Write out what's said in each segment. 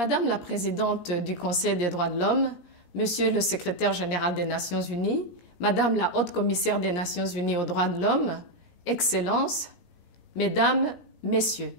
Madame la Présidente du Conseil des droits de l'homme, Monsieur le Secrétaire général des Nations Unies, Madame la Haute Commissaire des Nations Unies aux droits de l'homme, Excellences, Mesdames, Messieurs,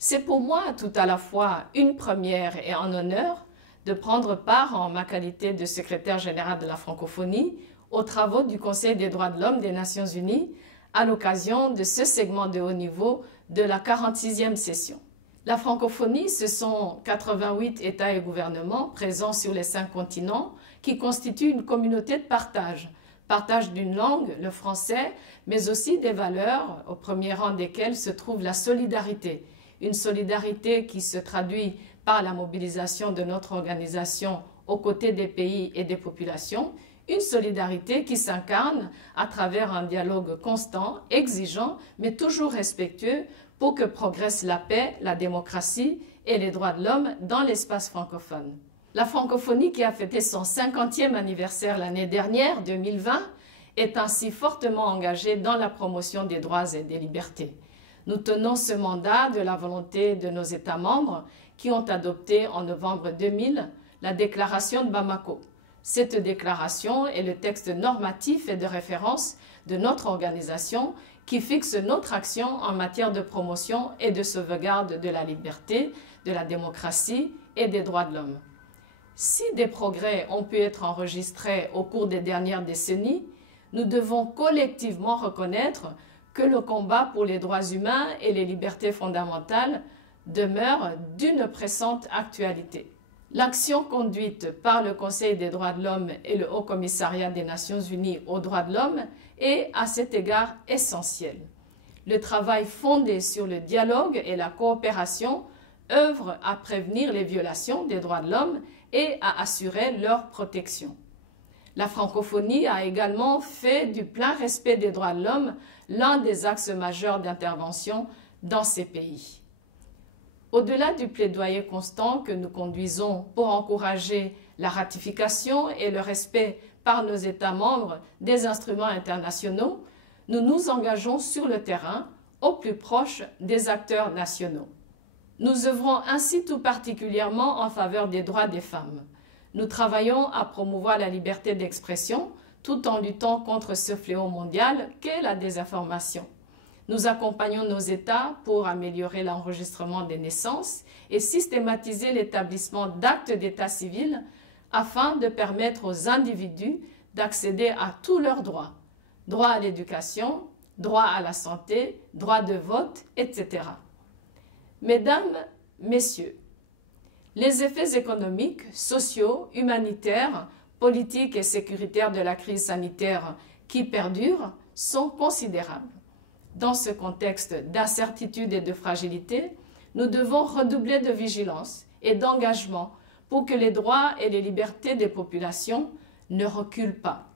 c'est pour moi tout à la fois une première et un honneur de prendre part en ma qualité de Secrétaire général de la francophonie aux travaux du Conseil des droits de l'homme des Nations Unies à l'occasion de ce segment de haut niveau de la 46e session. La francophonie, ce sont 88 États et gouvernements présents sur les 5 continents qui constituent une communauté de partage. Partage d'une langue, le français, mais aussi des valeurs, au premier rang desquelles se trouve la solidarité. Une solidarité qui se traduit par la mobilisation de notre organisation aux côtés des pays et des populations. Une solidarité qui s'incarne à travers un dialogue constant, exigeant, mais toujours respectueux pour que progresse la paix, la démocratie et les droits de l'homme dans l'espace francophone. La francophonie, qui a fêté son 50e anniversaire l'année dernière, 2020, est ainsi fortement engagée dans la promotion des droits et des libertés. Nous tenons ce mandat de la volonté de nos États membres qui ont adopté en novembre 2000 la déclaration de Bamako. Cette déclaration est le texte normatif et de référence de notre organisation qui fixe notre action en matière de promotion et de sauvegarde de la liberté, de la démocratie et des droits de l'homme. Si des progrès ont pu être enregistrés au cours des dernières décennies, nous devons collectivement reconnaître que le combat pour les droits humains et les libertés fondamentales demeure d'une pressante actualité. L'action conduite par le Conseil des droits de l'homme et le Haut Commissariat des Nations Unies aux droits de l'homme est à cet égard essentiel. Le travail fondé sur le dialogue et la coopération œuvre à prévenir les violations des droits de l'homme et à assurer leur protection. La francophonie a également fait du plein respect des droits de l'homme l'un des axes majeurs d'intervention dans ces pays. Au-delà du plaidoyer constant que nous conduisons pour encourager la ratification et le respect par nos États membres des instruments internationaux, nous nous engageons sur le terrain au plus proche des acteurs nationaux. Nous œuvrons ainsi tout particulièrement en faveur des droits des femmes. Nous travaillons à promouvoir la liberté d'expression tout en luttant contre ce fléau mondial qu'est la désinformation. Nous accompagnons nos États pour améliorer l'enregistrement des naissances et systématiser l'établissement d'actes d'état civil afin de permettre aux individus d'accéder à tous leurs droits. Droit à l'éducation, droit à la santé, droit de vote, etc. Mesdames, Messieurs, les effets économiques, sociaux, humanitaires, politiques et sécuritaires de la crise sanitaire qui perdure sont considérables. Dans ce contexte d'incertitude et de fragilité, nous devons redoubler de vigilance et d'engagement pour que les droits et les libertés des populations ne reculent pas.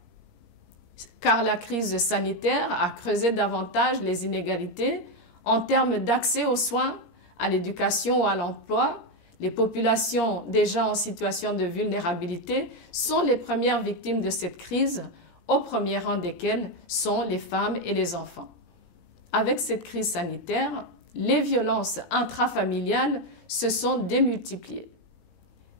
Car la crise sanitaire a creusé davantage les inégalités en termes d'accès aux soins, à l'éducation ou à l'emploi. Les populations déjà en situation de vulnérabilité sont les premières victimes de cette crise, au premier rang desquelles sont les femmes et les enfants. Avec cette crise sanitaire, les violences intrafamiliales se sont démultipliées.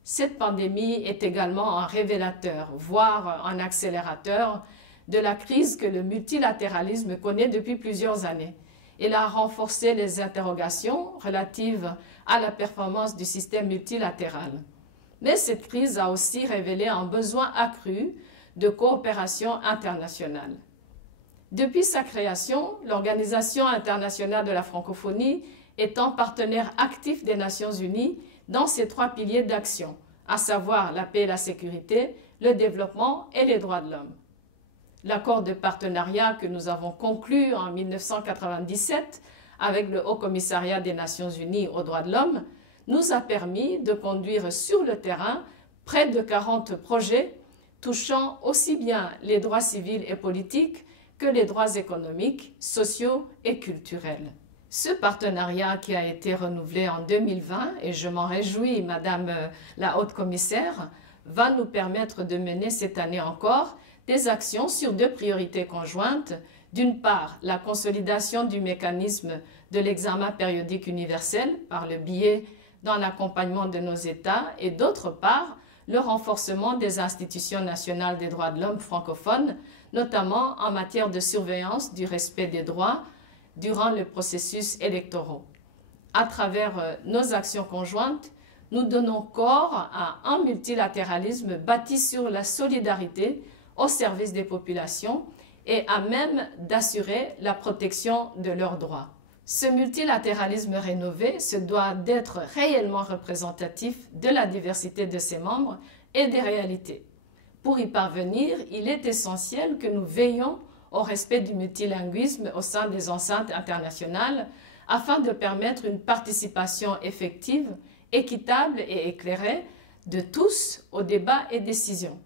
Cette pandémie est également un révélateur, voire un accélérateur de la crise que le multilatéralisme connaît depuis plusieurs années. Elle a renforcé les interrogations relatives à la performance du système multilatéral. Mais cette crise a aussi révélé un besoin accru de coopération internationale. Depuis sa création, l'Organisation internationale de la francophonie est un partenaire actif des Nations unies dans ses 3 piliers d'action, à savoir la paix et la sécurité, le développement et les droits de l'homme. L'accord de partenariat que nous avons conclu en 1997 avec le Haut Commissariat des Nations unies aux droits de l'homme nous a permis de conduire sur le terrain près de 40 projets touchant aussi bien les droits civils et politiques que les droits économiques, sociaux et culturels. Ce partenariat qui a été renouvelé en 2020, et je m'en réjouis, Madame la Haute Commissaire, va nous permettre de mener cette année encore des actions sur 2 priorités conjointes. D'une part, la consolidation du mécanisme de l'examen périodique universel par le biais dans l'accompagnement de nos États et d'autre part, le renforcement des institutions nationales des droits de l'homme francophones, notamment en matière de surveillance du respect des droits durant le processus électoral. À travers nos actions conjointes, nous donnons corps à un multilatéralisme bâti sur la solidarité au service des populations et à même d'assurer la protection de leurs droits. Ce multilatéralisme rénové se doit d'être réellement représentatif de la diversité de ses membres et des réalités. Pour y parvenir, il est essentiel que nous veillions au respect du multilinguisme au sein des enceintes internationales afin de permettre une participation effective, équitable et éclairée de tous aux débats et décisions.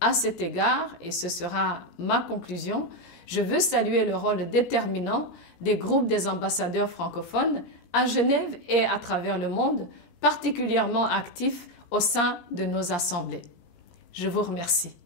À cet égard, et ce sera ma conclusion, je veux saluer le rôle déterminant des groupes des ambassadeurs francophones à Genève et à travers le monde, particulièrement actifs au sein de nos assemblées. Je vous remercie.